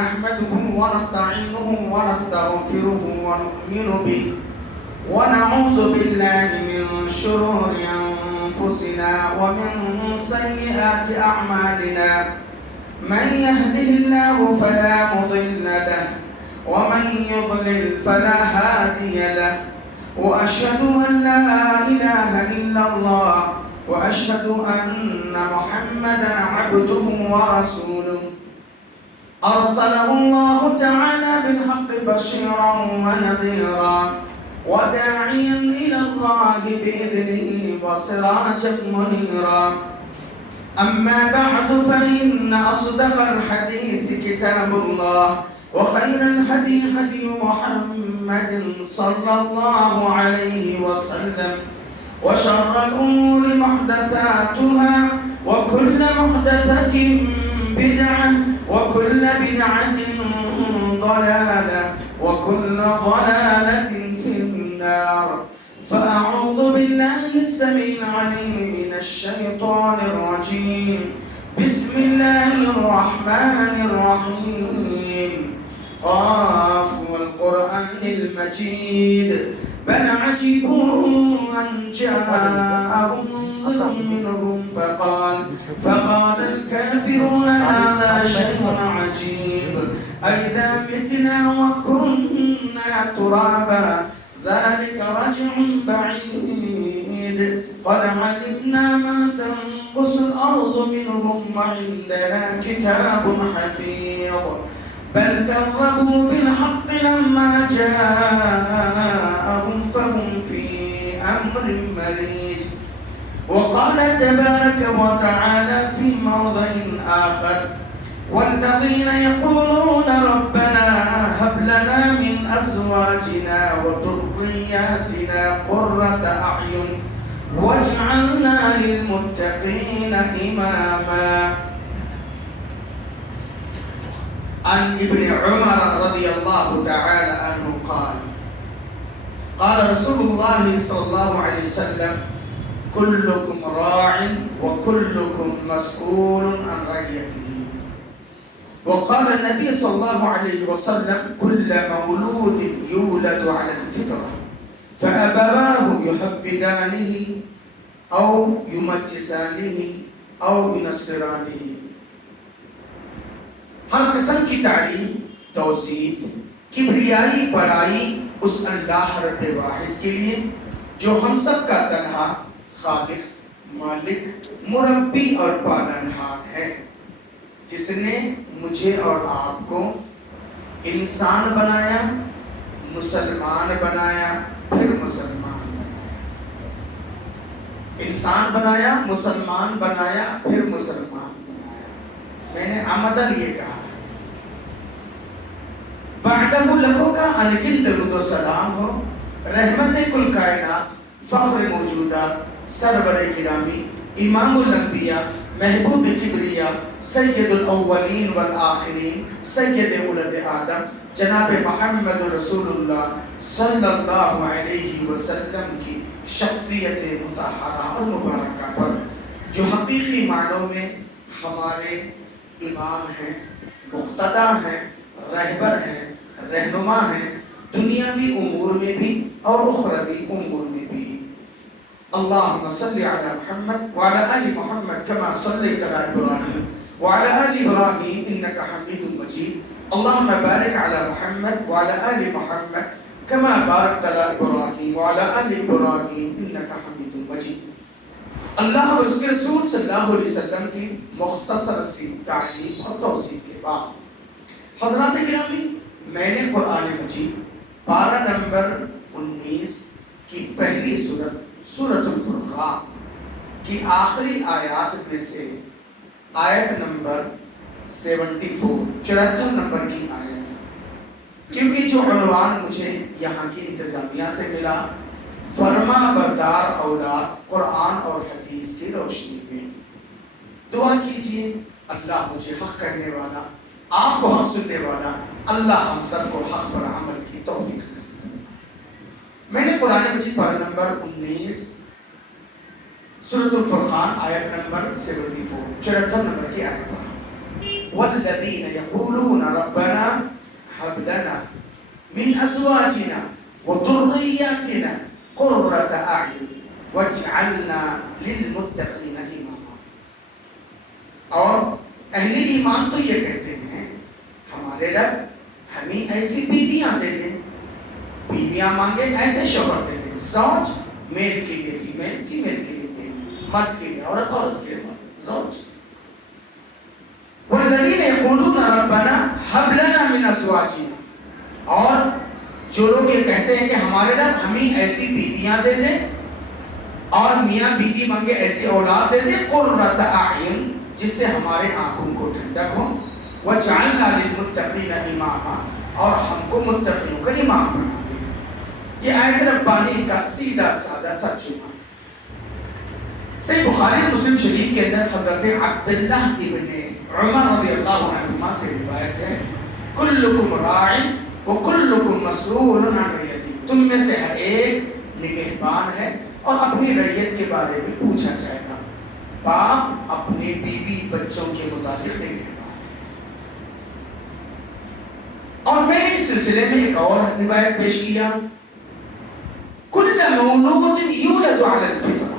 نحمده ونستعينه ونستغفره ونؤمن به ونعوذ بالله من شرور أنفسنا ومن سيئات أعمالنا من يهده الله فلا مضل له ومن يضلل فلا هادي له وأشهد أن لا إله إلا الله وأشهد أن محمدا عبده ورسوله أرسله الله تعالى بالحق بشيرا ونذيرا وداعيا إلى الله بإذنه وسراجا منيرا أما بعد فإن أصدق الحديث كتاب الله وخير الهدي هدي محمد صلى الله عليه وسلم وشر الأمور محدثاتها وكل محدثة بدعة وكل بدعة ضلالة وكل ضلالة في النار فأعوذ بالله السميع العليم من الشيطان الرجيم بسم الله الرحمن الرحيم قاف والقرآن المجيد بل عجبوا أن جاءهم منذر منهم فقال الكافرون هذا شيء عجيب أئذا متنا وكنا ترابا ذلك رجع بعيد قد علمنا ما تنقص الأرض منهم وعندنا كتاب حفيظ بل كذبوا بالحق لما جاءهم فهم في أمر مريج وقال تبارك وتعالى في موضع آخر والذين يقولون ربنا هب لنا من أزواجنا وذرياتنا قرة أعين واجعلنا للمتقين إماما. عن ابن عمر رضي الله تعالى عنه قال رسول الله صلى الله عليه وسلم كلكم راع وكلكم مسؤول عن رعيته وقال النبي صلى الله عليه وسلم كل مولود يولد على الفطرة فأبواه يحفدانه أو يمجسانه أو ينصرانه. ہر قسم کی تعریف، توصیف، کبریائی، بڑائی اس اللہ رب واحد کے لیے جو ہم سب کا تنہا خالق، مالک، مربی اور پالنہار ہے، جس نے مجھے اور آپ کو انسان بنایا، مسلمان بنایا، پھر مسلمان بنایا. انسان بنایا، مسلمان بنایا، پھر مسلمان بنایا. میں نے عمدن یہ کہا بعدہ لکھوں کا انگن درود و سلام ہو، رحمت کل کائنات، فخر موجودات، سرور گرامی، امام الانبیاء، محبوب کبریا، سید الاولین والآخرین، سید ولد آدم، جناب محمد رسول اللہ صلی اللہ علیہ وسلم کی شخصیت مطہرہ اور مبارکہ پر جو حقیقی معنوں میں ہمارے امام ہیں، مقتدی ہیں، رہبر ہیں، رہنما ہیں، دنیاوی امور میں بھی اور اخروی امور میں بھی. اللہم صلی علی محمد وعلی آل محمد کما صلیت علی ابراہیم وعلی آل ابراہیم انکا حمید مجید. اللہم بارک علی محمد وعلی آل محمد کما بارکت علی ابراہیم وعلی آل ابراہیم انکا حمید مجید. اللہ اور اس کے رسول صلی اللہ علیہ وسلم کی مختصر سی تعریف اور توصیف کے بعد حضرات گرامی، میں نے قرآن مجید پارہ نمبر 19 کی پہلی سورت سورۃ الفرقان کی آخری آیات میں سے آیت نمبر 74 نمبر کی آیت، کیونکہ جو عنوان مجھے یہاں کی انتظامیہ سے ملا فرما بردار اولاد قرآن اور حدیث کی روشنی میں، دعا کیجئے اللہ مجھے حق کہنے والا، آپ کو حق سننے والا، اللہ ہم سب کو حق پر عمل کی توفیق نصیب فرمائے. میں نے قرآن مجید پارہ نمبر 19 سورۃ الفرقان آیت نمبر 74 74 نمبر کی آیت پڑھا. والذین یقولون ربنا ازواجنا وذرياتنا قرۃ اعین واجعلنا للمتقین اماما. اور اہل ایمان تو یہ کہتے ہیں ہمارے رب ہمیں ایسی بیویاں دے دیں، بیویاں مانگے ایسے شوہر دے دیں. زوج میل کے لیے فیمیل، فیمیل کے لیے میل، مرد کے لیے عورت، عورت کے لیے مرد، زوج. والذین یقولون ربنا هب لنا من ازواجنا، اور جو لوگ یہ کہتے ہیں کہ ہمارے رب ہمیں ایسی بیویاں دے دیں اور میاں بیوی مانگے ایسی اولاد دے دیں، قرۃ اعین، جس سے ہمارے آنکھوں کو ٹھنڈک ہو، وجعلنا للمتقین اماما، اور ہم کو متقیوں کا امام بنا دے. یہ آیت ربانی کا سیدھا سادہ ترجمہ. صحیح بخاری مسلم شریف کے اندر حضرت عبداللہ ابن عمر رضی اللہ عنہما سے روایت ہے، کلکم راع وکلکم مسئول عن رعیتہ، تم میں سے ہر ایک نگہبان ہے اور اپنی رعیت کے بارے میں پوچھا جائے گا. باپ اپنے بیوی بچوں کے متعلق نگہبان ہے. اور میں نے اس سلسلے میں ایک اور روایت پیش کیا، کل مولود یولد علی الفطرہ،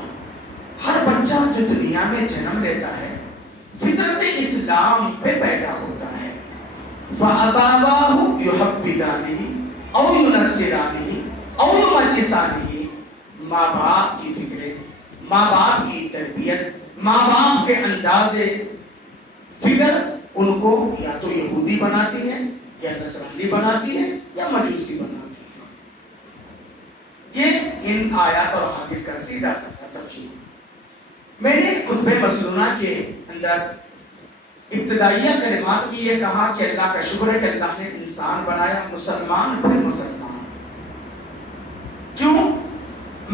ہر بچہ جو دنیا میں جنم لیتا ہے فطرت اسلام پہ پیدا ہوتا ہے. فَأَبَوَاهُ يُحَوِّدَانِهِ أَوْ يُنَصِّرَانِهِ أَوْ يُمَجِّسَانِهِ، ماں باپ کی فکریں، ماں باپ کی تربیت، ماں باپ کے انداز فکر ان کو یا تو یہودی بناتی ہے یا نصرانی بناتی ہے یا مجوسی بناتی ہے. یہ ان آیات اور حدیث کا سیدھا سادہ ترجمہ. میں نے خطبہ مسنونہ کے اندر ابتدائیہ کلمات میں یہ کہا کہ اللہ کا شکر ہے کہ اللہ نے انسان بنایا مسلمان پھر مسلمان. کیوں؟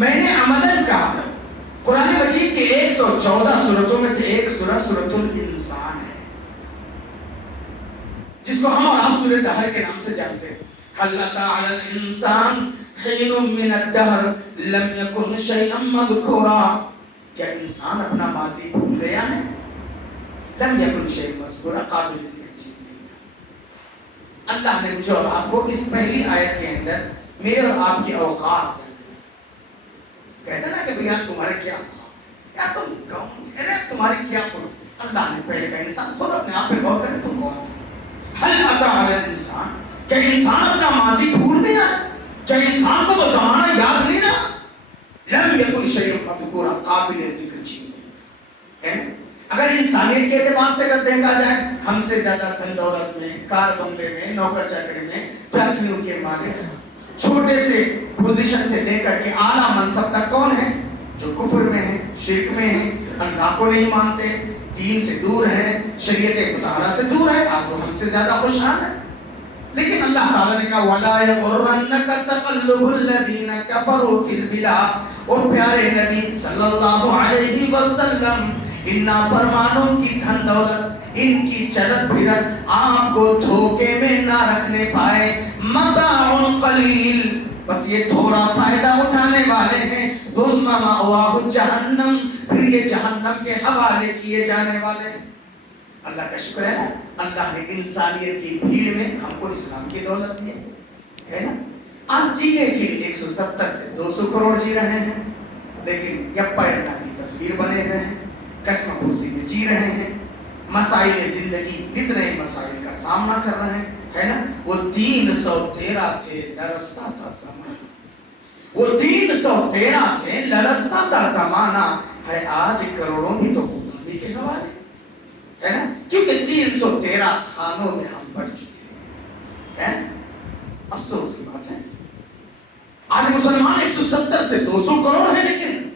میں نے عمدن کہا قرآن مجید کے 114 سورتوں میں سے ایک سورت سورۃ الانسان ہے، جس کو ہم اور آپ سورۃ دہر کے نام سے جانتے ہیں. هل أتى على الإنسان حين من الدهر لم يكن شيئا مذكورا، کیا انسان اپنا ماضی بھول گیا ہے؟ لم يكن شيئا مذكورا، قابل ذکر چیز نہیں تھا. اللہ نے مجھے اور آپ کو اس پہلی آیت کے اندر میرے اور آپ کی اوقات کہتا نا کہ بھیا تمہارے کیا اوقات ہے، یا تم کون، تمہاری کیا پوزیشن. اللہ نے پہلے کہا انسان خود اپنے آپ پہ غور کرے تم کون. هل أتى على الإنسان، کیا انسان اپنا ماضی بھول گیا؟ کیا انسان کو وہ زمانہ یاد نہیں رہا؟ لم يكن شيئا مذكورا، قابل ذکر چیز نہیں تھا. اگر انسانیت کے اعتبار سے اگر دیکھا جائے، ہم سے زیادہ دھن دولت میں، کار بنگلے میں، نوکر چاکری میں، فیکٹریوں کے مالک، چھوٹے سے پوزیشن سے لے کر کے اعلیٰ منصب تک کون ہے؟ جو کفر میں ہیں، شرک میں ہیں، اللہ کو نہیں مانتے، دین سے دور ہے، شریعت مطالعہ سے دور ہے. آج وہ ہم سے زیادہ خوشحال ہے. لیکن اللہ تعالیٰ نے کہا وَلَا يَغُرَّنَّكَ تَقَلُّبُ الَّذِينَ كَفَرُوا فِي الْبِلَادِ، اور پیارے نبی صلی اللہ علیہ وسلم، ان نافرمانوں کی دھن دولت، ان کی چلت پھرت آپ کو دھوکے میں نہ رکھنے پائے. متاع قلیل، بس یہ تھوڑا فائدہ اٹھانے والے ہیں. ثم مأواہ جہنم، پھر یہ جہنم کے حوالے کیے جانے والے. اللہ کا شکر ہے نا، اللہ نے انسانیت کی بھیڑ میں ہم کو اسلام کی دولت دی ہے نا. آج جینے کے لیے 170 سے 200 کروڑ جی رہے ہیں، لیکن یپا اللہ کی تصویر بنے ہوئے ہیں، قسم پرسی میں جی رہے ہیں، مسائل زندگی نت نئے مسائل کا سامنا کر رہے ہیں، ہے نا. وہ 313 تھے لرزتا تھا زمانہ، وہ 313 تھے لرزتا تھا زمانہ ہے. آج کروڑوں بھی تو غلامی کے حوالے ہے نا، کیونکہ 313 خانوں میں ہم بڑھ چکے ہیں. افسوس کی بات ہے آج مسلمان 170 سے 200 کروڑ ہے، لیکن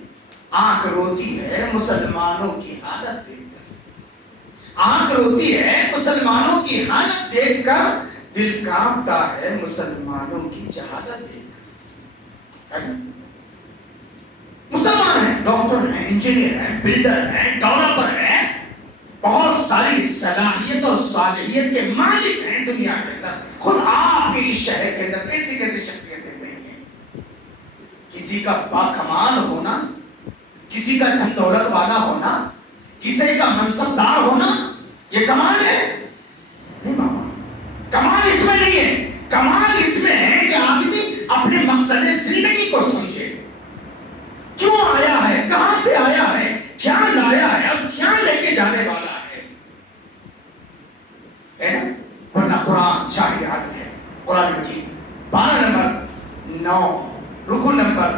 آنکھ روتی ہے مسلمانوں کی حالت دیکھ کر. آنکھ روتی ہے مسلمانوں کی حالت دیکھ کر، دل کانپتا ہے مسلمانوں کی جہالت دیکھ کر. مسلمان ہیں، ڈاکٹر ہیں، انجینئر ہیں، بلڈر ہیں، ڈیولپر ہیں، بہت ساری صلاحیت اور صالحیت کے مالک ہیں دنیا کے اندر. خود آپ کے اس شہر کے اندر کیسی کیسی شخصیتیں نہیں ہیں. کسی کا باکمال ہونا، کسی کا دھن دولت والا ہونا، کسی کا منصب دار ہونا، یہ کمال ہے؟ نہیں بابا، کمال اس میں نہیں ہے. کمال اس میں ہے کہ آپ اپنے مقصد زندگی کو سمجھے، کیوں آیا ہے، کہاں سے آیا ہے، کیا لایا ہے، اب کیا لے کے جانے والا ہے نا؟ ورنہ قرآن شاہد عدل ہے. قرآن مجید 12 نمبر 9 رکو نمبر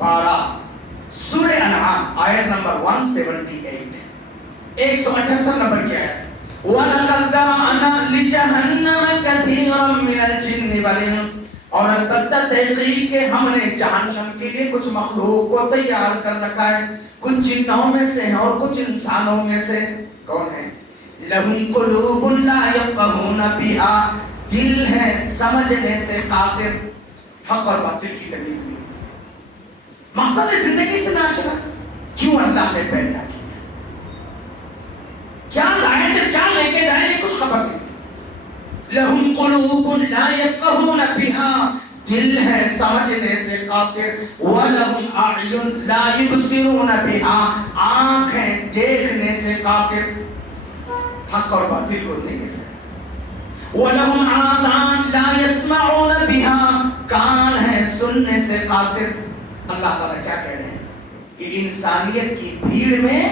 12 سورہ انعام آیت نمبر 178 178 نمبر کیا ہے؟ وَلَقَدْ ذَرَأْنَا لِجَهَنَّمَ كَثِيرًا مِنَ الْجِنِّ وَالْإِنسِ، اور البتہ تحقیق کہ ہم نے جہنم کے لیے کچھ مخلوق کو تیار کر رکھا ہے، کچھ جنوں میں سے ہیں اور کچھ انسانوں میں سے. کون ہے؟ لَهُمْ قُلُوبٌ لَا يَفْقَهُونَ بِهَا، دل ہے سمجھنے سے قاصر، حق اور باطل کی تمیز نہیں. مقصد زندگی سے ناشنا، کیوں اللہ نے پیدا کیا، کیا لائیں گے، کیا لے کے جائیں گے، کچھ خبر نہیں. لَهُمْ قُلُوبٌ لَا يَفْقَهُونَ بِهَا، دل ہے سمجھنے سے قاصر. وَلَهُمْ أَعْيُنٌ لَا يُبْصِرُونَ بِهَا، آنکھ ہے دیکھنے سے قاصر، حق اور باطل کو نہیں دیکھ سکتے. وَلَهُمْ آذَانٌ لَا يَسْمَعُونَ بِهَا، کان ہے سننے سے قاصر. اللہ تعالیٰ کیا کہہ رہے ہیں کہ انسانیت کی بھیڑ میں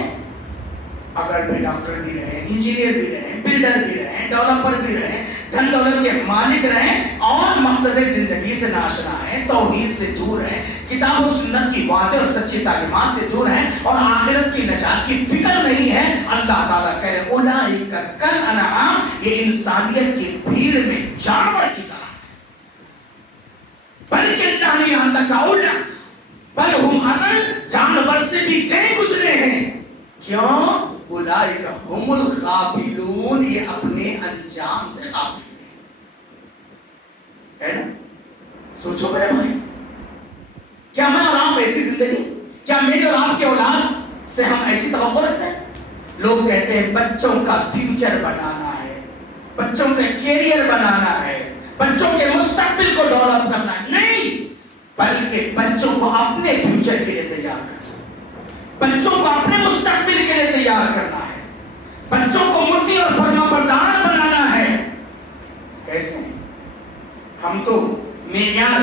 اگر بھی ڈاکٹر بھی رہے، انجینئر بھی رہے، بلڈر بھی رہے، ڈیولپر بھی رہے، دھن دولت کے مالک رہے، اور مقصد زندگی سے ناشنا ہیں، توحید سے دور ہیں، کتاب و سنت کی واضح اور سچی تعلیمات سے دور ہیں، اور آخرت کی نجات کی فکر نہیں ہے. اللہ تعالیٰ کہہ رہے اولئک کالانعام، یہ انسانیت کی بھیڑ میں جانور کی طرح ہے. بلکہ اللہ نے یہاں تک کہا بل ہم اضل، جانور سے بھی کہیں گزرے ہیں. کیوں؟ اولئک هم الغافلون، یہ اپنے انجام سے غافل ہے نا. سوچو میرے بھائی، کیا میں اور آپ ایسی زندگی، کیا میرے اور آپ کے اولاد سے ہم ایسی توقع رکھتے ہیں؟ لوگ کہتے ہیں بچوں کا فیوچر بنانا ہے، بچوں کا کیریئر بنانا ہے، بچوں کے مستقبل کو ڈیولپ کرنا ہے. نہیں، بلکہ بچوں کو اپنے فیوچر کے لیے تیار کرنا، بچوں کو اپنے مستقبل کے لیے تیار کرنا ہے، بچوں کو مطیع اور فرما بردار بنانا ہے. کیسے؟ ہم تو معیار،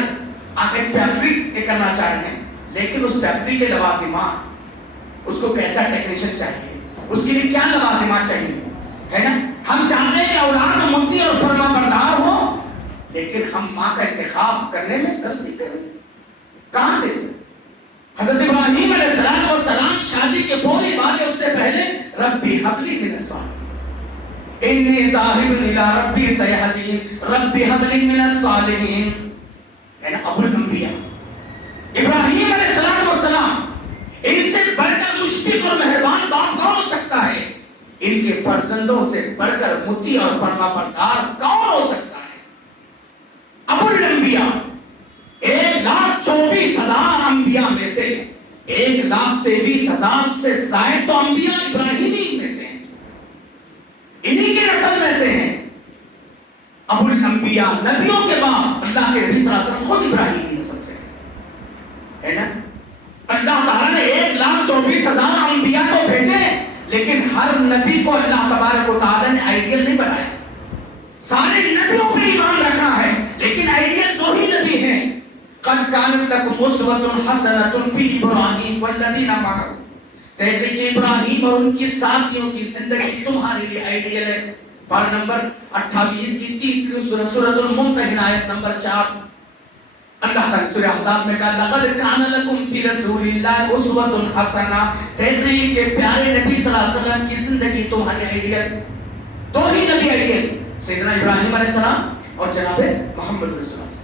آپ ایک فیکٹری کرنا چاہ رہے ہیں، لیکن اس فیکٹری کے لوازمات، اس کو کیسا ٹیکنیشین چاہیے، اس کے لیے کیا لوازمات چاہیے، ہے نا. ہم چاہتے ہیں کہ اولاد مطیع اور فرما بردار ہو، لیکن ہم ماں کا انتخاب کرنے میں غلطی کریں. کہاں سے؟ حضرت ابراہیم علیہ السلام شادی کے فوری بعد، اس سے پہلے ربی حب لی من الصالحین، انی ذاہب الی ربی سیہدین، ربی حب لی من الصالحین، ہے نا. ابو الانبیاء ابراہیم علیہ السلام، ان سے بڑھ کر مشفق اور مہربان باپ کون ہو سکتا ہے؟ ان کے فرزندوں سے بڑھ کر مطیع اور فرما بردار کون ہو سکتا ہے؟ ابو الانبیاء 1,24,000 انبیاء میں سے 1,23,000 سے زائد تو انبیاء ابراہیمی میں سے ہیں، انہی کے نسل میں سے ہیں. ابو الانبیاء، نبیوں کے باپ، اللہ کے نبی صلی اللہ علیہ وسلم خود ابراہیمی نسل سے ہے نا. اللہ تعالیٰ نے 1,24,000 انبیاء تو بھیجے، لیکن ہر نبی کو اللہ تبارک و تعالیٰ نے آئیڈیل نہیں بنایا. سارے نبیوں پہ ایمان رکھنا ہے، لیکن آئیڈیل 2 ہی نبی ہیں. قد كانت لكم اسوة حسنة في ابراہیم والذین معه، تحقیق ابراہیم اور ان کی ساتھیوں کی زندگی تمہارے لیے آئیڈیل ہے. پارہ نمبر 28 کی 30 سورۃ الممتحنہ آیت نمبر 4. اللہ تعالیٰ سورہ احزاب میں کہا لقد كان لكم في رسول الله اسوة حسنة، تحقیق کے پیارے نبی صلی اللہ علیہ وسلم کی زندگی تمہارے آئیڈیل. 2 ہی نبی آئیڈیل، سیدنا ابراہیم علیہ السلام اور جناب محمد رسول اللہ.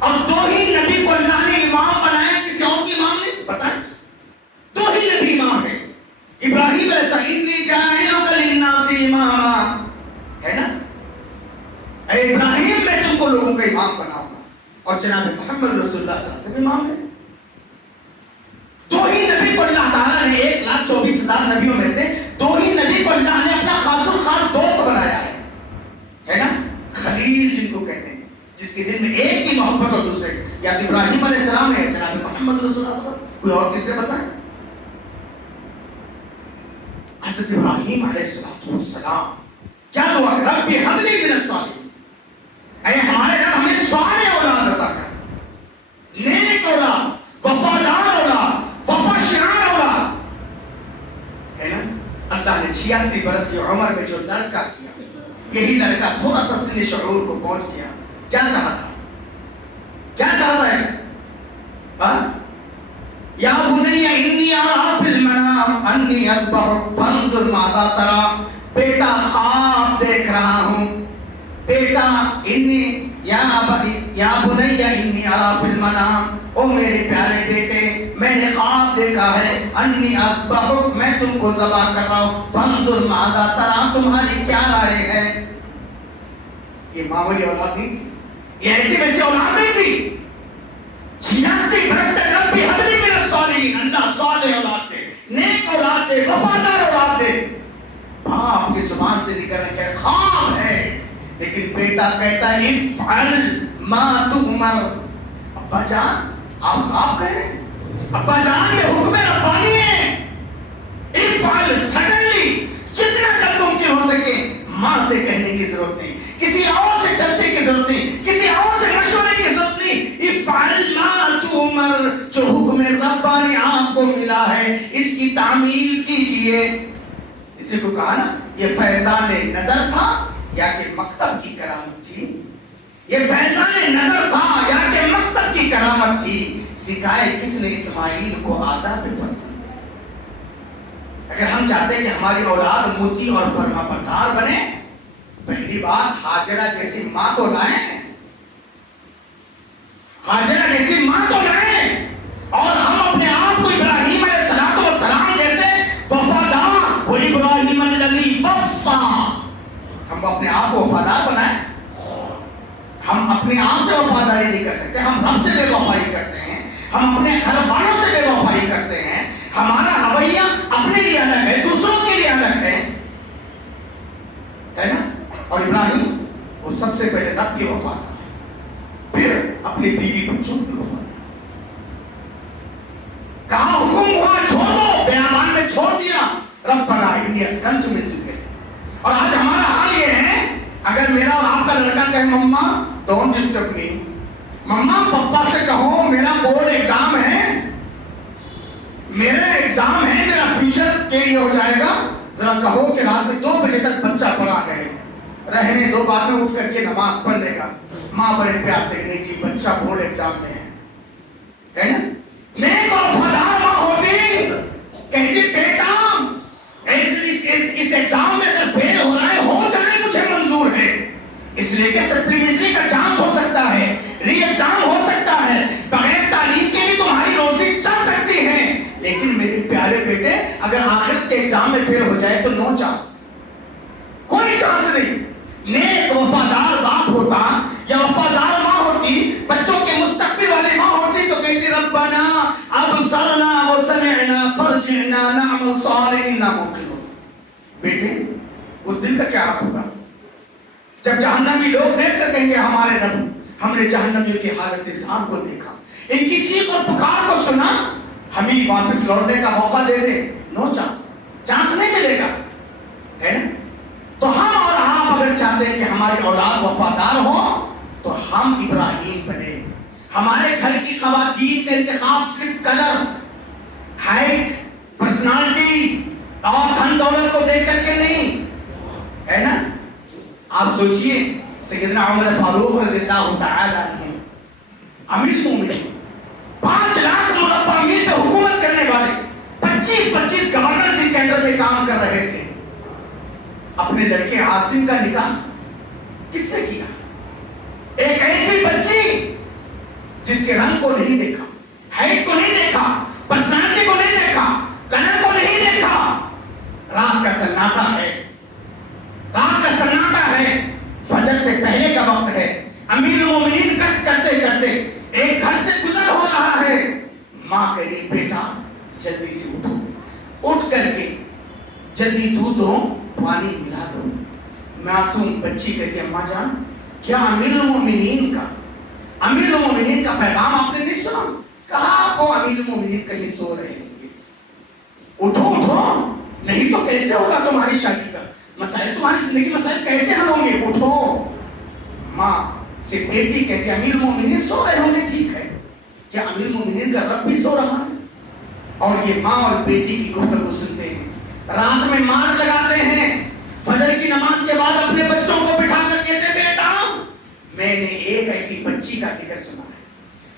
اور 2 ہی نبی کو اللہ نے امام بنایا، کسی اور کی امام نہیں. بتائیں، 2 ہی نبی امام ہیں. ابراہیم علیہ السلام انی جاعلک للناس اماما، ہے نا. اے ابراہیم میں تم کو لوگوں کا امام بناؤں گا، اور جناب محمد رسول اللہ صلی اللہ علیہ وسلم امام ہے. 2 ہی نبی کو اللہ تعالیٰ نے 1,24,000 نبیوں میں سے 2 ہی نبی کو اللہ نے اپنا خاص الخاص دوست بنایا ہے نا. خلیل جن کو کہتے ہیں، جس کے دل میں ایک کی محبت اور دوسرے، یا ابراہیم علیہ السلام ہے، جناب محمد رسول اللہ صلی اللہ علیہ وسلم. کوئی اور تیسرے بتائیں؟ حضرت ابراہیم علیہ السلام کیا دعا کہ رب حب لی من الصالحین، اے ہمارے رب ہمیں صالح اولاد یہی لڑکا تھوڑا سا سن شعور کو پہنچ گیا. کیا کہا تھا؟ کیا کہا ہے؟ یا بنی انی ارا فی المنام انی اذبحک فانظر ماذا تری. بیٹا خواب دیکھ رہا ہوں. بیٹا انی یا بنی انی ارا فی المنام، او میرے پیارے بیٹے میں نے خواب دیکھا ہے. انی اذبحک، میں تم کو ذبح کر رہا ہوں. فانظر ماذا تری، تمہاری کیا رائے ہے؟ یہ معمولی اولاد نہیں تھی، یہ ایسی ویسی اولاد نہیں تھی. 86 برس تک ربی حبلی من الصالحین، اللہ صالح اولاد دے، نیک اولاد دے، وفادار اولاد دے. باپ کی زبان سے نکلنے کا خواب ہے، لیکن بیٹا کہتا ہے افعل ما تؤمر. ابا جان آپ خواب کہہ رہے ہیں؟ ابا جان یہ حکم ربانی ہے. افعل، سڈنلی جتنا جلد ممکن ہو سکے. ماں سے کہنے کی ضرورت نہیں، کسی اور سے چرچے کی ضرورت نہیں، کسی اور سے مشورے کی ضرورت نہیں. افعل ما تؤمر، جو حکم ربانی آپ کو ملا ہے اس کی تعمیل کیجئے. اسی کو کہا نا یہ فیضان نظر تھا یا کہ مکتب کی کرامت تھی. یہ فیضان نظر تھا یا کہ مکتب کی کرامت تھی. سکھائے کس نے اسماعیل کو آداب پسند. اگر ہم چاہتے ہیں کہ ہماری اولاد موتی اور فرما بردار بنے، پہلی بات ہاجرہ جیسی ماں تو لائیں. ہاجرہ جیسی ماں تو لائیں. اور ہم اپنے آپ کو ابراہیم علیہ السلام جیسے وفادار، وہ ابراہیم الذی وفا، ہم اپنے آپ کو وفادار بنائیں. ہم اپنے آپ سے وفاداری نہیں کر سکتے، ہم رب سے بے وفائی کرتے ہیں، ہم اپنے گھر والوں سے بے وفائی کرتے ہیں. ہمارا رویہ اپنے لیے الگ ہے، دوسروں کے لیے الگ ہے نا. اور ابراہیم وہ سب سے پہلے رب کی وفا تھا، پھر اپنی بیوی بچوں کی وفا تھا. کہا حکم ہوا چھوڑ دو، بیابان میں چھوڑ دیا. ربنا انی اسکنت من ذریتی. اور آج ہمارا حال یہ ہے، اگر میرا اور آپ کا لڑکا کہے مما ڈونٹ ڈسٹرب می، مما پپا سے کہو میرا بورڈ ایگزام ہے، میرا ایگزام ہے، میرا فیوچر کے لیے ہو جائے گا، ذرا کہو کہ رات میں 2 بجے تک بچہ پڑا ہے، رہنے دو، بعد میں اٹھ کر کے نماز پڑھ لے گا. ماں بڑے پیار سے نہیں جی بچہ بورڈ ایگزام میں ہے نا. نیک اور وفادار ماں ہوتی کہتی بیٹا اس ایگزام میں اگر فیل ہو رہا ہے ہو جائے، مجھے منظور ہے، اس لیے کہ سپلیمنٹری کا چانس ہو سکتا ہے، ری ایگزام ہو سکتا ہے، بغیر تعلیم کے بھی تمہاری روزی چل سکتی ہے. لیکن میرے پیارے بیٹے اگر آخرت کے ایگزام میں فیل ہو جائے تو نو چانس، کوئی چانس نہیں. نیک وفادار باپ ہوتا یا وفادار ماں ہوتی، بچوں کے مستقبل والی ماں ہوتی تو کہتی ربنا ابصرنا وسمعنا فرجعنا نعمل صالحا انا موقنون. بیٹے اس دن کا کیا حق ہوگا جب جہنمی لوگ دیکھ کر کہیں گے ہمارے رب، ہم نے جہنمیوں کی حالت زار کو دیکھا، ان کی چیخ اور پکار کو سنا، ہمیں واپس لوٹنے کا موقع دے دے. نو چانس، چانس نہیں ملے گا، ہے نا. تو ہم اور آپ اگر چاہتے ہیں کہ ہماری اولاد وفادار ہو تو ہم ابراہیم بنے. ہمارے گھر کی خواتین کا انتخاب صرف کلر، ہائٹ، پرسنالٹی اور دھن دولت کو دیکھ کر کے نہیں ہے نا. آپ سوچئے سیدنا عمر فاروق رضی اللہ تعالی عنہ امیر المومنین، 5 لاکھ مربع میل پہ حکومت کرنے والے، 25 گورنر جن کے انڈر میں کام کر رہے تھے، اپنے لڑکے عاصم کا نکاح کس سے کیا؟ ایک ایسی بچی جس کے رنگ کو نہیں دیکھا، ہائٹ کو نہیں دیکھا، پرسنالٹی کو نہیں دیکھا، کلر کو نہیں دیکھا. رات کا سناٹا ہے، رات کا سناٹا ہے، فجر سے پہلے کا وقت ہے، امیر المومنین کشت کرتے کرتے ایک گھر سے گزر ہو رہا ہے. ماں کہی بیٹا جلدی سے اٹھو، اٹھ کر کے جلدی دودھ دو، پانی ملا دو. معصوم بچی کہتی ہے اماں جان کیا امیر المومنین کا پیغام آپ نے نہیں سنا؟ کہا وہ امیر المومنین کہیں سو رہے ہیں. اٹھو اٹھو، نہیں تو کیسے ہوگا تمہاری شادی کا مسائل، تمہاری زندگی مسائل کیسے حل ہوں گے؟ اٹھو. ماں سے بیٹی کہتی ہے امیر المومنین سو رہے ہوں گے، ٹھیک ہے، کیا امیر المومنین کا رب بھی سو رہا ہے؟ اور یہ ماں اور بیٹی کی گفتگو سنتے ہیں، رات میں مار لگاتے ہیں، فجر فجر کی نماز کے بعد اپنے بچوں کو بٹھا کر کہتے بیٹا میں نے ایک ایسی بچی کا ذکر سنا ہے,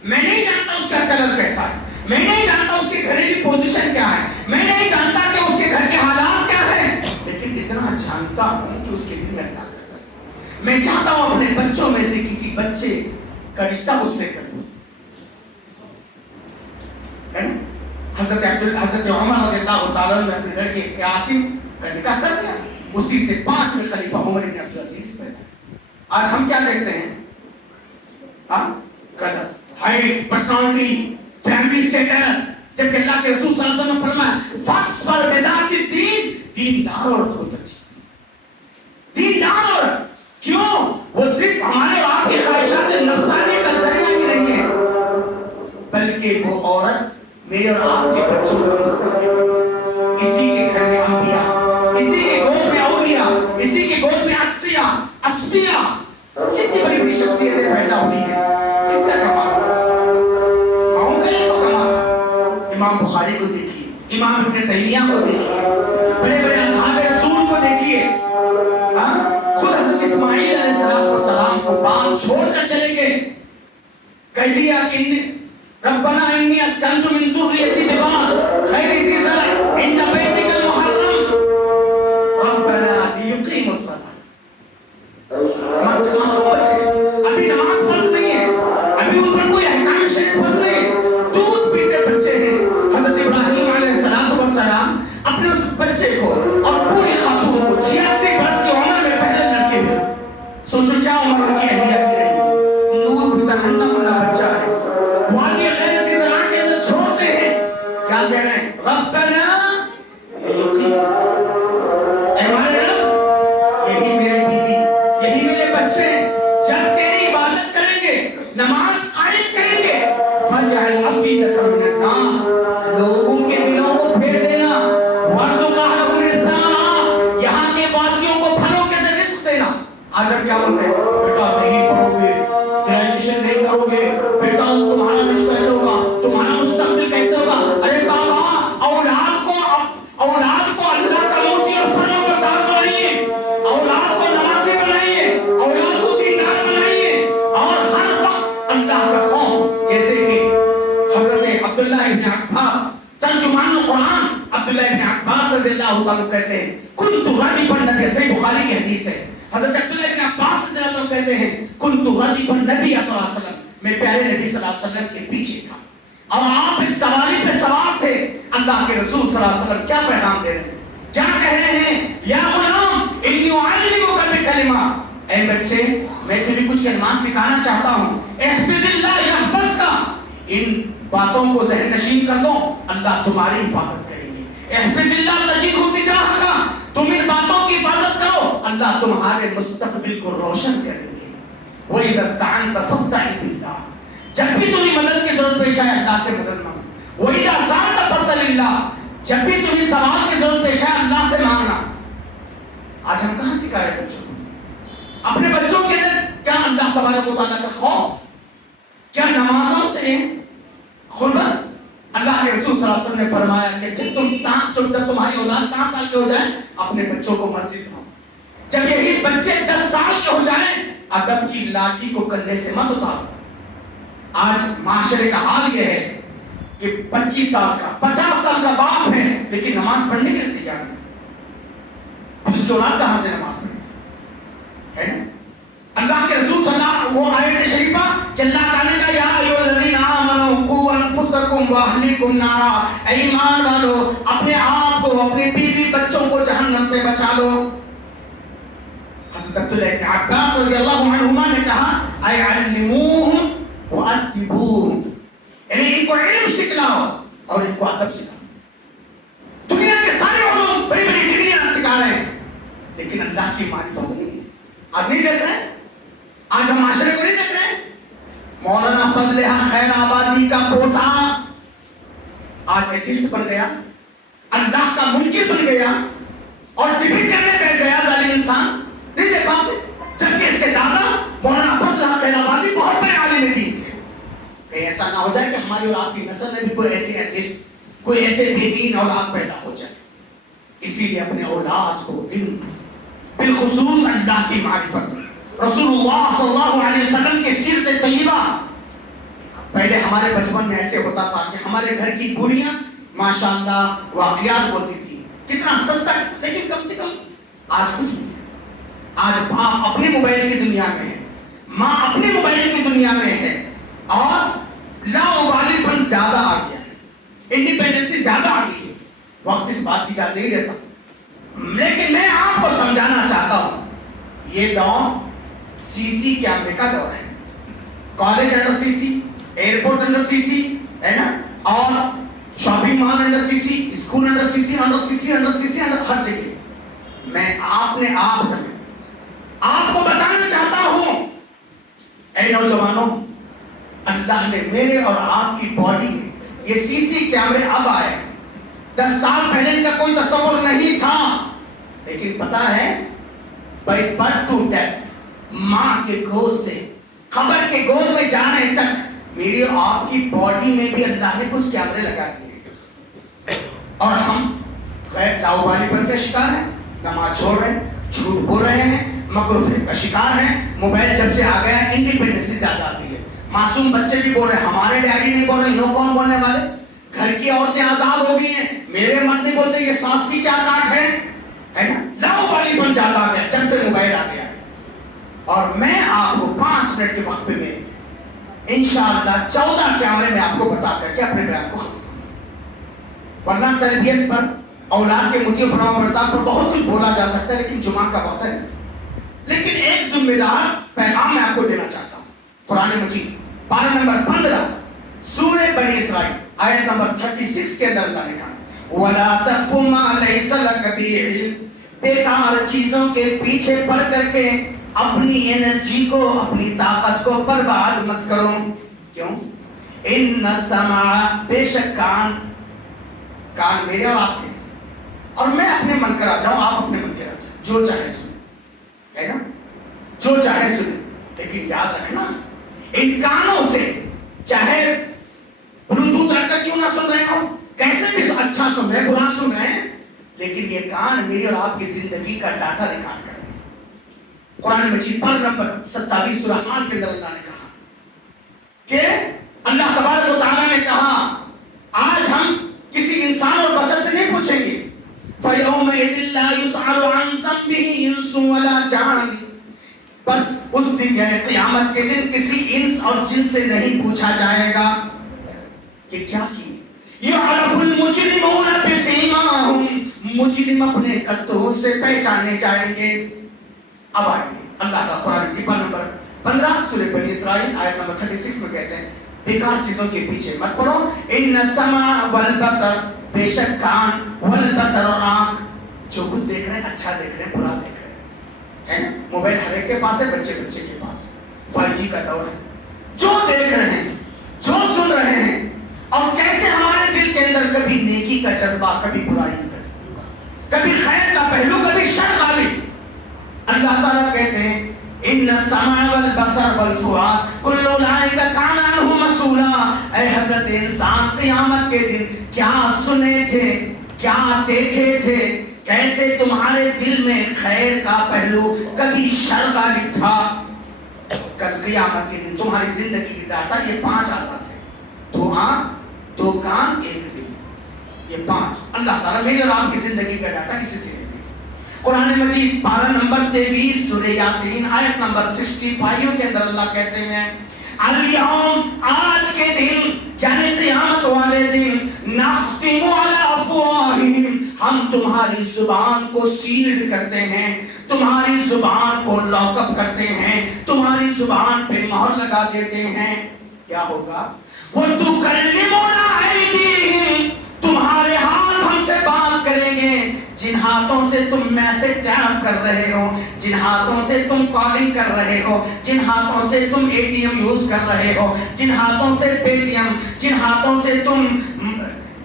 میں نہیں جانتا اس کا کلر کیسا ہے, میں نہیں جانتا اس کے گھر کی پوزیشن کیا ہے, میں نہیں جانتا کہ اس کے گھر کے حالات کیا ہیں, لیکن اتنا جانتا ہوں کہ اس کے دل میں اللہ کرتا ہے. میں چاہتا ہوں اپنے بچوں میں سے کسی بچے کا رشتہ اس سے کر دوں. حضرت عمر رضی اللہ تعالیٰ نے اپنے لڑکے عاصم کا نکاح کر دیا, اسی سے 5ویں خلیفہ عمر بن عبد العزیز پیدا. آج ہم کیا دیکھتے ہیں؟ قدر, ہائٹ, پرسنالٹی, فیملی اسٹیٹس, جبکہ اللہ کے رسول صلی اللہ علیہ وسلم نے فرمایا فاصبر بذات الدین, دیندار عورت کو ترجیح دو. دیندار عورت کیوں؟ وہ صرف ہمارے اور آپ کی خواہشات نفسانی کا ذریعہ ہی نہیں ہے, بلکہ وہ عورت میرے اور آپ کے بچوں کا مستقبل ہے. اسی کے گھر میں انبیاء, اسی کے گود میں اولیاء, اسی کے گود میں اتقیاء, اصفیاء, جتنی بڑی بڑی شخصیتیں پیدا ہوئی ہیں, اس کا کمال تھا. ماؤں کا یہ تو کمال تھا. امام بخاری کو دیکھیے, امام ابن تیمیہ کو دیکھیے, بڑے بڑے اصحاب رسول کو دیکھیے. خود حضرت اسماعیل علیہ السلام کو باپ چھوڑ کر چلے گئے, کہہ دیا کہ ربنا انی اسکنت من ذریتی بواد غیر ذی زرع عند بیتک المحرم ربنا لیقیموا الصلاۃ. معصوم بچے, ابھی نماز فرض نہیں ہے, ابھی ان پر کوئی احکام شریعت فرض نہیں ہے, دودھ پیتے بچے ہیں. حضرت ابراہیم علیہ السلام اپنے اس بچے کو اور پوری خاتون کو 86 برس کی عمر میں پہلے لڑکے ہوئے. سوچو کیا عمر ان کی اہلیہ کی رہی, نور پتا ننا منا بچہ ہے, وادی غیر ذی زرع کے اندر چھوڑتے ہیں. کیا کہہ رہے ہیں؟ ربنا لیقیموا الصلاۃ, اے ہمارے رب یہی میرے بیوی, یہی میرے بچے جب تیری عبادت کریں گے, نماز قائم کریں گے, فاجعل افئدۃ من الناس, لوگوں کے دلوں کو پھیر دینا, وارزق اہلہم من الثمرات, یہاں کے واسیوں کو پھلوں کے سے رزق دینا. آج ہم کیا بولتے ہیں؟ بیٹا نہیں پڑھو گے, گریجویشن نہیں کرو گے, بیٹا تمہارا رزق کیسے ہوگا, تمہارا مستقبل کیسے ہوگا. ارے بابا اولاد کو اللہ کا موتی اور فرما بردار بنائیے, اولاد کو نمازی بنائیے, اولاد کو دیندار بنائیے, اور ہر وقت اللہ کا خوف. جیسے کہ حضرت عبداللہ ابن عباس ترجمان قرآن عبداللہ ابن عباس رضی اللہ تعالیٰ کہتے ہیں کنت ردیف النبی, صحیح بخاری کی حدیث ہے. حضرت عبداللہ ابن عباس رضی اللہ تعالیٰ کہتے ہیں کنت ردیف النبی صلی اللہ علیہ وسلم, میں پیارے نبی صلی اللہ علیہ وسلم کے پیچھے تھا, اور آپ ایک سواری پہ سوار تھے. اللہ کے رسول صلی اللہ علیہ وسلم کیا پیغام دے رہے ہیں, کیا کہہ رہے ہیں؟ یا غلام انی اعلمک بکلمہ, اے بچے میں تمہیں کچھ کلمات سکھانا چاہتا ہوں. احفظ اللہ یحفظک, ان باتوں کو ذہن نشین کر لو, اللہ تمہاری حفاظت کریں گے. احفظ اللہ تجدہ تجاہک, تم ان باتوں کی حفاظت کرو, اللہ تمہارے مستقبل کو روشن کریں گے. وَإِذَا اسْتَعَنْتَ فَاسْتَعِنْ بِاللَّهِ, جب بھی تمہیں مدد کی ضرورت پیش آئے اللہ سے مدد مانگو. وَإِذَا سَأَلْتَ فَاسْأَلِ اللَّهِ, جب بھی تمہیں سوال کی ضرورت پیش آئے اللہ سے مانگنا. آج ہم کہاں سکھا رہے بچوں کو؟ اپنے بچوں کے اندر کیا اللہ تبارک و تعالیٰ کا خوف, کیا نمازوں سے خلوت. اللہ کے رسول صلی اللہ علیہ وسلم نے فرمایا کہ جب تمہاری اولاد 7 سال کے ہو جائیں اپنے بچوں کو مسجد لاؤ. جب یہی بچے 10 سال کے ہو جائیں ادب کی لاٹھی کو کندھے سے مت اتارو. آج معاشرے کا حال یہ ہے کہ 25 سال کا 50 سال کا باپ ہے لیکن نماز پڑھنے کے لیے تیار نہیں. اب اس کی اولاد کہاں سے نماز پڑھے ہے نا. اللہ کے رسول صلی اللہ وہ آیت شریفہ کہ اللہ تعالیٰ کا یا ایھا الذین آمنوا قوا انفسکم واہلیکم نارا, اے ایمان والو اپنے آپ کو, اپنے بیوی بچوں کو جہنم سے بچا لو. حضرت عبداللہ ابن عباس رضی اللہ عنہما نے کہا اے علموہم وادبوہم, یعنی ان کو علم سکھلاؤ اور ان کو ادب سکھاؤ. دنیا کے سارے علوم بڑی بڑی ڈگریاں سکھا رہے ہیں لیکن اللہ کی معرفت نہیں ہے. آپ نہیں دیکھ رہے, آج ہم معاشرے کو نہیں دیکھ رہے. مولانا فضل حق خیر آبادی کا پوتا آج ایتھسٹ بن گیا, اللہ کا منکر بن گیا اور ڈبیٹ کرنے بیٹھ گیا ظالم انسان. نہیں دیکھا آپ نے, جبکہ اس کے دادا مولانا فضل حق خیر آبادی بہت بڑے عالم دین تھے. کہیں ایسا نہ ہو جائے کہ ہماری اور آپ کی نسل میں بھی کوئی ایسے ایتھسٹ, کوئی ایسے بے دین اولاد پیدا ہو جائے. اسی لیے اپنے اولاد کو علم بالخصوص اللہ کی معرفت. رسول اللہ صلی اللہ علیہ وسلم کی سیرت طیبہ. پہلے ہمارے بچپن میں ایسے ہوتا تھا کہ ہمارے گھر کی بوڑھیاں ماشاءاللہ واقعات بولتی تھی, کتنا سستا, لیکن کم سے کم آج کچھ نہیں. آج باپ اپنے موبائل کی دنیا میں ہے, ماں اپنے موبائل کی دنیا میں ہے, اور لاابالی پن زیادہ آ گیا ہے, انڈیپینڈنسی زیادہ آ گئی ہے. وقت اس بات کی اجازت نہیں دیتا, لیکن میں آپ کو سمجھانا چاہتا ہوں یہ دور سی سی کیمرے کا دور ہے. کالج انڈر سی سی, ایئرپورٹ انڈر سی سی ہے نا, اور شاپنگ مال انڈر سی سی, اسکول انڈر سی سی, انڈر سی سی, انڈر سی سی, انڈر ہر جگہ. میں آپ سے آپ کو بتانا چاہتا ہوں اے نوجوانوں, اللہ نے میرے اور آپ کی باڈی میں یہ سی سی کیمرے اب آئے. 10 سال پہلے ان کا کوئی تصور نہیں تھا, لیکن پتا ہے بائی برتھ ٹو ڈیتھ, ماں کے گود سے قبر کے گود میں جانے تک میری اور آپ کی باڈی میں بھی اللہ نے کچھ کیمرے لگا دیے, اور ہم غیر لاؤبالی پر کے شکار ہیں, نماز چھوڑ رہے ہیں, جھوٹ بول رہے ہیں, مکر و فریب کا شکار ہیں. موبائل جب سے آ گیا انڈیپینڈنسی زیادہ آ گئی ہے. معصوم بچے بھی بول رہے ہیں, ہمارے ڈیڈی نہیں بول رہے, انہوں کون بولنے والے. گھر کی عورتیں آزاد ہو گئی ہیں, میرے مرد نہیں بولتے یہ ساس کی کیا کاٹ ہے نا. لاؤبالی پن زیادہ آ گیا جب سے موبائل آ گیا. اور میں آپ کو 5 منٹ کے وقفے میں انشاءاللہ 14 کیمرے میں آپ کو بتا کر کے اپنے بیان کو ختم کروں. ورنہ تربیت پر, اولاد کے مدی و فرما بردار پر بہت کچھ بولا جا سکتا ہے, لیکن جمعہ کا وقت ہے. لیکن ایک ذمہ دار پیغام میں آپ کو دینا چاہتا ہوں. قرآن مجید پارہ نمبر 15 سورہ بنی اسرائیل آیت نمبر 36 کے اندر اللہ نے کہا وَلَا تَخْفُ مَا لَيْسَ لَكَ بِهِ عِلْمٌ, بیکار چیزوں کے پیچھے پڑ کر کے اپنی انرجی کو, اپنی طاقت کو برباد مت کرو. کیوں؟ ان السمع, بے شک کان میرے اور آپ کے, اور میں اپنے من کر آ جاؤں, آپ اپنے من کر آ جاؤں, جو چاہے سنیں, ہے نا, جو چاہے سنیں. لیکن یاد رکھنا ان کانوں سے چاہے بلوٹوتھ رکھ کر کیوں نہ سن رہے ہو, کیسے بھی اچھا سن رہے ہیں, برا سن رہے ہیں, لیکن یہ کان میری اور آپ کی زندگی کا ڈاٹا ریکارڈ کر رہے ہیں. قرآن مجید پارہ نمبر 27 سورہ حال کے اندر اللہ نے کہا کہ اللہ تبارک و تعالیٰ نے کہا آج ہم کسی انسان اور بشر سے نہیں پوچھیں گے. فَيَوْمَئِذٍ لَا يُسْأَلُ عَنْ ذَنبِهِ إِنسٌ وَلَا جَانٌ, بس اس دن یعنی قیامت کے دن کسی انس اور جن سے نہیں پوچھا جائے گا کہ کیا کیے. يَعْرَفُ الْمُجْرِمُونَ بِسِيمَاهُمْ, مجرم اپنے قدوں سے پہچانے جائیں گے. اب آئیے اللہ کا قرآن کی پارہ نمبر 15 سورہ بنی اسرائیل آیت نمبر 36 میں کہتے ہیں بیکار چیزوں کے پیچھے مت پڑو. ان السمع والبصر, بے شک کان, والبصر اور آنکھ, جو کچھ دیکھ رہے ہیں اچھا دیکھ رہے ہیں, برا دیکھ رہے ہیں, ہے نا. موبائل ہر ایک کے پاس ہے, بچے کے پاس ہے, 5G کا دور ہے. جو دیکھ رہے ہیں, جو سن رہے ہیں, اور کیسے ہمارے دل کے اندر کبھی نیکی کا جذبہ, کبھی برائی کا, کبھی خیر کا پہلو, کبھی شر غالب. اللہ تعالیٰ کہتے ہیں ان السمع والبصر والفؤاد کل اولئک کان عنہ مسئولا. اے حضرت انسان, قیامت کے دن کیا سنے تھے, کیا دیکھے تھے, کیسے تمہارے دل میں خیر کا پہلو, کبھی شر غالب تھا. کل قیامت کے دن تمہاری زندگی کی ڈاٹا یہ 5 اعضاء سے, 2 آنکھ, 2 کان, 1 دل, یہ 5. اللہ تعالیٰ میری اور آپ کی زندگی کا ڈاٹا اسی سے لیتے. قرآن مجید پارہ نمبر 23 سورہ یاسین آیت نمبر 65 کے اندر اللہ کہتے ہیں الیوم, آج کے دن یعنی قیامت والے دن, نختم علی افواہہم, ہم تمہاری زبان کو سیلڈ کرتے ہیں, تمہاری زبان کو لاک اپ کرتے ہیں, تمہاری زبان پہ مہر لگا دیتے ہیں. کیا ہوگا؟ وَتُكَلِّمُنَا أَيْدِيهِمْ, تمہارے ہاتھ ہم سے بات کریں گے. جن ہاتھوں سے تم میسج ٹائپ کر رہے ہو, جن ہاتھوں سے تم کالنگ کر رہے ہو, جن ہاتھوں سے تم ATM یوز کر رہے ہو, جن ہاتھوں سے پے ٹی ایم, جن ہاتھوں سے تم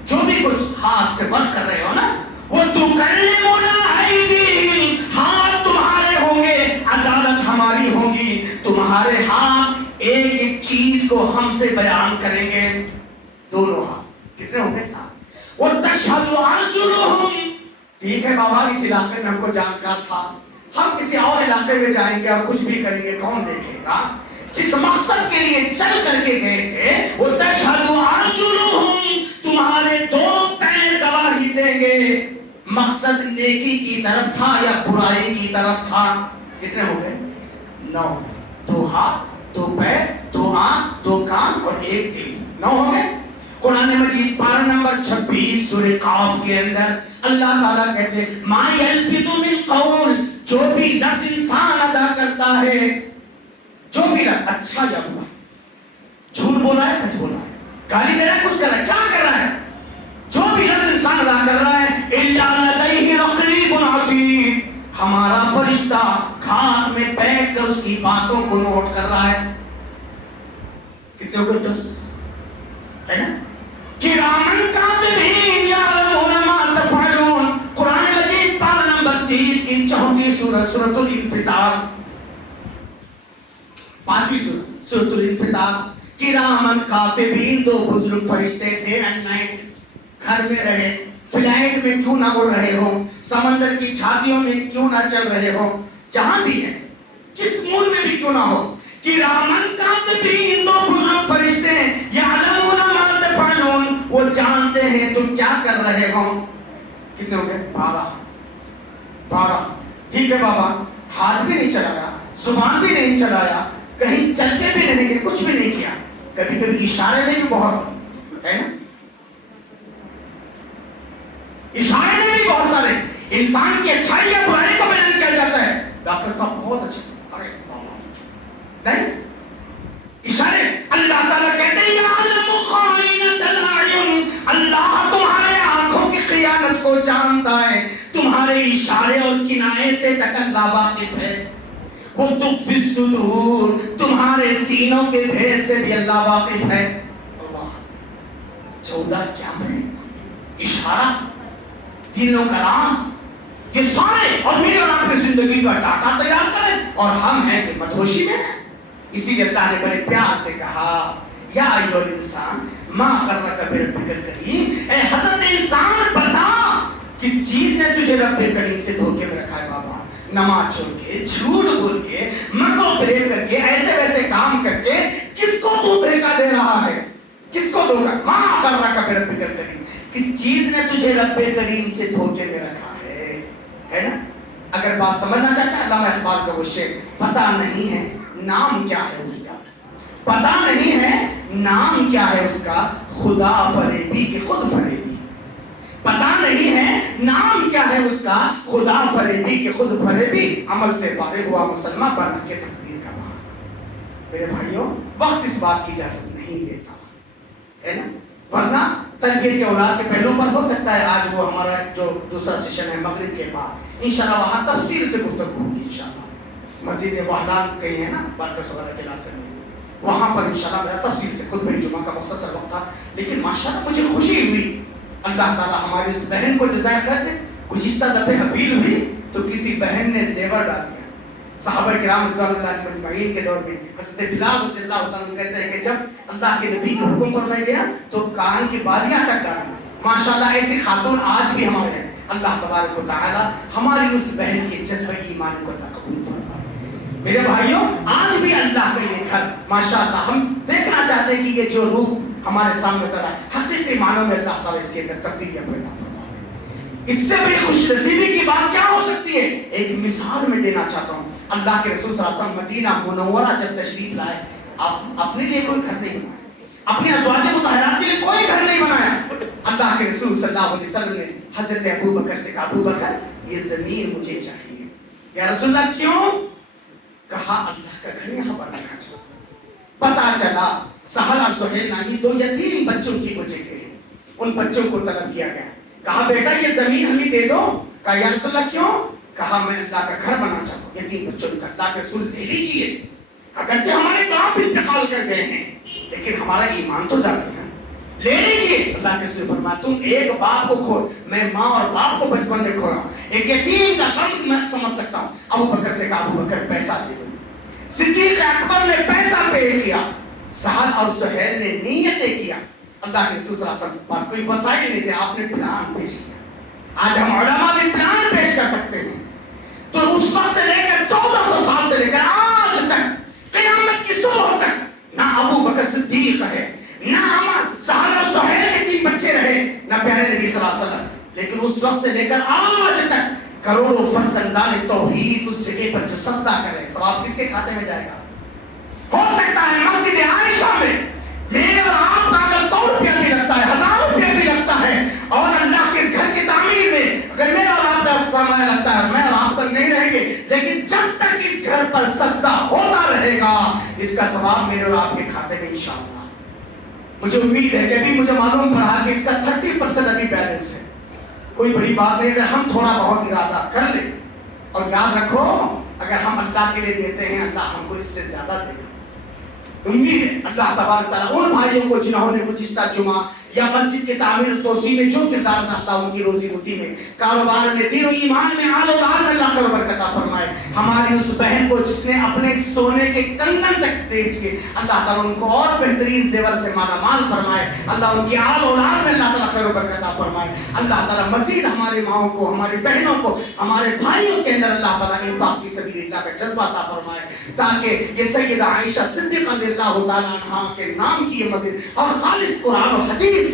جو بھی کچھ ہاتھ سے ورک کر رہے ہو نا, وہ تُكَلِّمُنَا أَيْدِيهِمْ, ہاتھ تمہارے ہوں گے, عدالت ہماری ہوگی. تمہارے ہاتھ ایک ایک چیز کو ہم سے بیان کریں گے. دونوں ہاتھ کتنے ہوں گے؟ 7. وَتَشْهَدُ أَرْجُلُهُمْ, ٹھیک ہے بابا, اس علاقے میں ہم کو جانکار تھا, ہم کسی اور علاقے میں جائیں گے اور کچھ بھی کریں گے، کون دیکھے گا؟ جس مقصد کے لیے چل کر کے گئے تھے وہ تشہد ارجلہم، تمہارے دونوں پیر گواہی دیں گے۔ مقصد نیکی کی طرف تھا یا برائی کی طرف تھا؟ کتنے ہو گئے؟ 9۔ 2 ہاتھ، 2 پیر، 2 آنکھ، 2 کان اور 1 دل، 9 ہو گئے۔ قرآن مجید پارہ نمبر 26 سورہ قاف کے اندر اللہ تعالیٰ کہتے ہیں ما یلفظ من قول، جو بھی لفظ انسان ادا کرتا ہے، جو بھی لفظ اچھا یا برا، جھوٹ بولا ہے سچ بولا ہے، گالی دے رہا ہے کچھ کر رہا ہے، کیا کر رہا ہے، جو بھی لفظ انسان ادا کر رہا ہے الا لدیہ رقیب عتید، ہمارا فرشتہ کھات میں بیٹھ کر اس کی باتوں کو نوٹ کر رہا ہے۔ کتنے ہو گئے؟ 10 ہے نا؟ کرامن کاتبین یعلمون ما تفعلون، قرآن مجید پارہ نمبر 30 کی 34 سورۃ، سورۃ الانفطار، 5ویں سورۃ الانفطار۔ کرامن کاتبین، 2 بزرگ فرشتے ڈے اینڈ نائٹ گھر میں رہے، فلائٹ میں کیوں نہ اڑ رہے ہو، سمندر کی چھاتیوں میں کیوں نہ چل رہے ہو، جہاں بھی ہے، کس ملک میں بھی کیوں نہ ہو، کرامن کاتبین، 2 بزرگ فرشتے یعلمون ما تفعلون، وہ جانتے ہیں تم کیا کر رہے ہو۔ کتنے ہو گئے؟ 12۔ ٹھیک ہے بابا، ہاتھ بھی نہیں چلایا، زبان بھی نہیں چلایا، کہیں چلتے بھی نہیں گئے، کچھ بھی نہیں کیا، کبھی کبھی اشارے میں بھی بہت ہے نا، اشارے میں بھی بہت سارے انسان کی اچھائی یا برائی کو بیان کیا جاتا ہے۔ ڈاکٹر صاحب بہت اچھے، ارے نہیں، اشارے۔ اللہ تعالیٰ کہتے ہیں یعلم خائنۃ الاعین، اللہ تمہارے آنکھوں کی خیانت کو جانتا ہے، تمہارے اشارے اور کنایے سے تک اللہ واقف ہے۔ وہ تخفی الصدور، تمہارے سینوں کے بھید سے بھی اللہ واقف ہے۔ اللہ 14 کیمرے، اشارہ، دلوں کا راز، یہ سارے، اور میرے اور آپ کی زندگی کا ڈاٹا تیار کریں، اور ہم ہیں کہ مدہوشی میں ہیں۔ اسی لیے اللہ نے بڑے پیار سے کہا یا ایھا الانسان ما غرک بربک الکریم، اے حضرت انسان بتا کس چیز نے تجھے رب کریم سے دھوکے میں رکھا ہے۔ بابا نماز چھوڑ کے، جھوٹ بول کے، مکر و فریب کر کے، ایسے ویسے کام کر کے کس کو تو دھوکا دے رہا ہے؟ کس کو دھوکا؟ ما غرک بربک الکریم، کس چیز نے تجھے رب کریم سے دھوکے میں رکھا ہے نا؟ اگر بات سمجھنا چاہتا ہے علامہ اقبال کا وہ شعر، پتہ نہیں ہے نام کیا ہے اس کا، پتہ نہیں ہے نام کیا ہے اس کا، خدا فریبی کہ خود فریبی، پتہ نہیں ہے نام کیا ہے اس کا، خدا فریبی کہ خود فریبی، عمل سے فارغ ہوا مسلمہ بنا کے تقدیر کا بہانہ۔ میرے بھائیوں، وقت اس بات کی اجازت نہیں دیتا ہے نا، ورنہ تربیت اولاد کے پہلو پر ہو سکتا ہے آج وہ ہمارا جو دوسرا سیشن ہے مغرب کے بعد انشاءاللہ وہاں تفصیل سے گفتگو ہوگی انشاءاللہ۔ مسجد وحلان کہیں ہے نا بارکس وغیرہ کے علاقے میں، وہاں پر انشاءاللہ میرا تفصیل سے، خود بھی جمعہ کا مختصر وقت تھا، لیکن ماشاءاللہ مجھے خوشی ہوئی، اللہ تعالیٰ ہماری اس بہن کو جزائے خیر دے۔ گزشتہ دفعہ اپیل ہوئی تو کسی بہن نے زیور ڈال دیا، صحابہ کرام رضوان اللہ علیہم اجمعین کے دور میں حضرت بلال رضی اللہ تعالیٰ کہتے ہیں کہ جب اللہ کے نبی کے حکم پر میں گیا تو کان کی بالیاں تک ڈالی۔ ماشاءاللہ ایسی خاتون آج بھی ہمارے ہیں، اللہ تبارک و تعالیٰ ہماری اس بہن کے جذبہ ایمان کو اللہ قبول فرمائے۔ میرے بھائیوں، آج بھی اللہ کا یہ گھر ماشاءاللہ ہم دیکھنا چاہتے ہیں کہ یہ جو روح ہمارے سامنے ذرا حقیقی معنوں میں اللہ تعالیٰ اس کے اندر تبدیلیاں پیدا فرما دے۔ اس سے بڑی خوش نصیبی کی بات کیا ہو سکتی ہے؟ ایک مثال میں دینا چاہتا ہوں، اللہ کے رسول صلی اللہ علیہ وسلم مدینہ منورہ جب تشریف لائے، اپنے لیے کوئی گھر نہیں بنایا، اپنی ازواج مطہرات کے لیے کوئی گھر نہیں بنایا۔ اللہ کے رسول صلی اللہ علیہ وسلم نے حضرت ابو بکر سے کہا ابو بکر یہ زمین مجھے چاہیے۔ یا رسول اللہ کیوں؟ کہا اللہ کا گھر یہاں بنانا چاہتا ہوں۔ پتا چلا سہل اور سہیل نامی 2 یتیم بچوں کی وہ جگہ ہے، ان بچوں کو طلب کیا گیا، کہا بیٹا یہ زمین ہمیں دے دو۔ کہا یا رسول اللہ کیوں؟ کہا میں اللہ کا گھر بنانا چاہتا ہوں۔ یتیم بچوں نے کہا اللہ کے رسول لے لیجیے، اگرچہ ہمارے باپ انتقال کر گئے ہیں لیکن ہمارا ایمان تو جاتے ہیں، لے لیجیے۔ اللہ کے رسول فرمایا تم ایک باپ کو کھو، میں ماں اور باپ کو بچپن میں کھویا ہوں، ایک یتیم کا غم میں سمجھ سکتا ہوں۔ ابو بکر سے کہا ابو بکر پیسہ دے دو۔ صدیق اکبر نے پیسہ پے کیا، سہل اور سہیل نے نیتیں کیا۔ اللہ کے رسول صلی اللہ علیہ وسلم پاس کوئی وسائل نہیں تھے، آپ نے پلان پیش کیا۔ آج ہم علماء بھی پلان پیش کر سکتے ہیں۔ تو اس وقت سے لے کر 1400 سال سے لے کر آج تک قیامت کی صبح تک نہ ابو بکر صدیق ہے، نہ صحابہ سہیل کے 3 بچے رہے، نہ پیارے نبی صلی اللہ علیہ وسلم، لیکن اس وقت سے لے کر آج تک کروڑوں فرزندان توحید اس جگہ پر جو سجدہ کرے، ثواب کس کے کھاتے میں جائے گا؟ ہو سکتا ہے مسجد عائشہ میں میرے اور آپ کا اگر 100 روپیہ بھی لگتا ہے، 1000 روپیہ بھی لگتا ہے، اور اللہ کے اس گھر کی تعمیر میں اگر میرا اور آپ کا سرمایہ لگتا ہے، میں اور آپ تک نہیں رہیں گے، لیکن جب تک اس گھر پر سجدہ ہوتا رہے گا اس کا ثواب میرے اور آپ کے کھاتے میں انشاءاللہ۔ مجھے امید ہے کہ ابھی مجھے معلوم پڑا کہ اس کا 30% ابھی بیلنس ہے، کوئی بڑی بات نہیں اگر ہم تھوڑا بہت ارادہ کر لیں، اور یاد رکھو اگر ہم اللہ کے لیے دیتے ہیں اللہ ہم کو اس سے زیادہ دے گا۔ امید ہے اللہ تبارک تعالیٰ ان بھائیوں کو جنہوں نے گزشتہ جمعہ یا مسجد کے تعمیر و توسیع میں جو کردار تھا، اللہ ان کی روزی روٹی میں، کاروبار میں، دین و ایمان میں، آل اولاد میں اللہ خیر و برکت عطا فرمائے۔ ہماری اس بہن کو جس نے اپنے سونے کے کنگن تک بیچ کے اللہ تعالیٰ ان کو اور بہترین زیور سے مالا مال فرمائے، اللہ ان کی آل اولاد میں اللہ تعالیٰ خیر و برکت عطا فرمائے۔ اللہ تعالیٰ مزید ہماری ماؤں کو، ہماری بہنوں کو، ہمارے بھائیوں کے اندر اللہ تعالیٰ انفاق فی سبیل اللہ کا جذبہ عطا فرمائے، تاکہ یہ سیدہ عائشہ صدیقہ رضی اللہ تعالیٰ عنہا کے نام کی یہ مسجد اور خالص قرآن و حدیث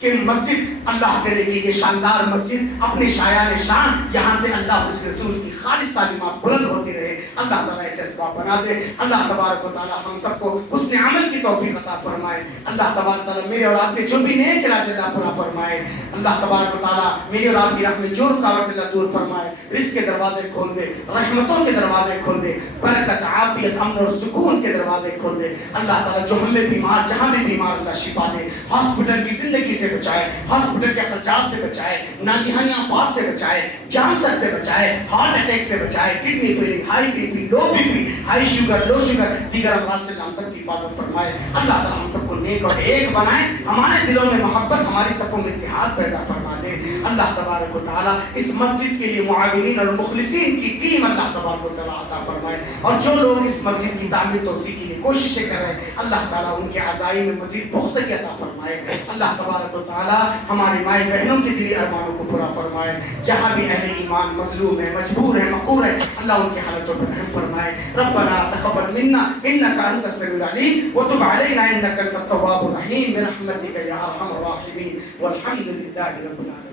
کہ مسجد اللہ کرے کہ یہ شاندار مسجد اپنے شایان شان یہاں سے اللہ اس رسول کی خالص تعلیمات بلند ہوتی رہے، اللہ تعالیٰ ایسے اسباب بنا دے۔ اللہ تبارک و تعالیٰ ہم سب کو حسن عمل کی توفیق عطا فرمائے۔ اللہ تبارک و تعالیٰ میرے اور آپ کے جو بھی نیک ارادے اللہ پورا فرمائے۔ اللہ تبارک و تعالیٰ میرے اور آپ کی راہ میں جو رکاوٹ اللہ دور فرمائے، رزق کے دروازے کھول دے، رحمتوں کے دروازے کھول دے، برکت، عافیت، امن اور سکون کے دروازے کھول دے۔ اللہ تعالیٰ جو ہم میں بیمار، جہاں بھی بیمار اللہ شفا دے، ہاسپٹل کی زندگی سے بچائے، ہاسپٹل کے خرچات سے بچائے، ناگہانی آفات سے بچائے، کینسر سے بچائے، ہارٹ اٹیک سے بچائے، kidney failing, high B P, low B P, high sugar, low sugar, دیگر امراض سے ہم سب کی حفاظت فرمائے۔ اللہ تعالیٰ ہم سب کو نیک اور ایک بنائے، ہمارے دلوں میں محبت، ہماری صفوں میں اتحاد پیدا فرما دے۔ اللہ تبارک و تعالیٰ اس مسجد کے لیے معاونین اور مخلصین کی ٹیم اللہ تبارک و تعالیٰ عطا فرمائے، اور جو لوگ اس مسجد کی تعمیر توسیع کے لیے کوششیں کر رہے ہیں اللہ تعالیٰ ان کے عزائی میں مزید پختگی عطا فرمائے۔ اللہ تبارک و تعالیٰ ہماری مائیں بہنوں کے دلی ارمانوں کو پورا فرمائے، جہاں بھی اہل ایمان مظلوم ہے، مجبور ہے، مقہور ہے، اللہ ان کی حالتوں پر رحم فرمائے۔ ربنا تقبل منا انك انت السميع العليم وتب علينا انك انت التواب الرحيم برحمتك يا ارحم الراحمين والحمد لله رب العالمين۔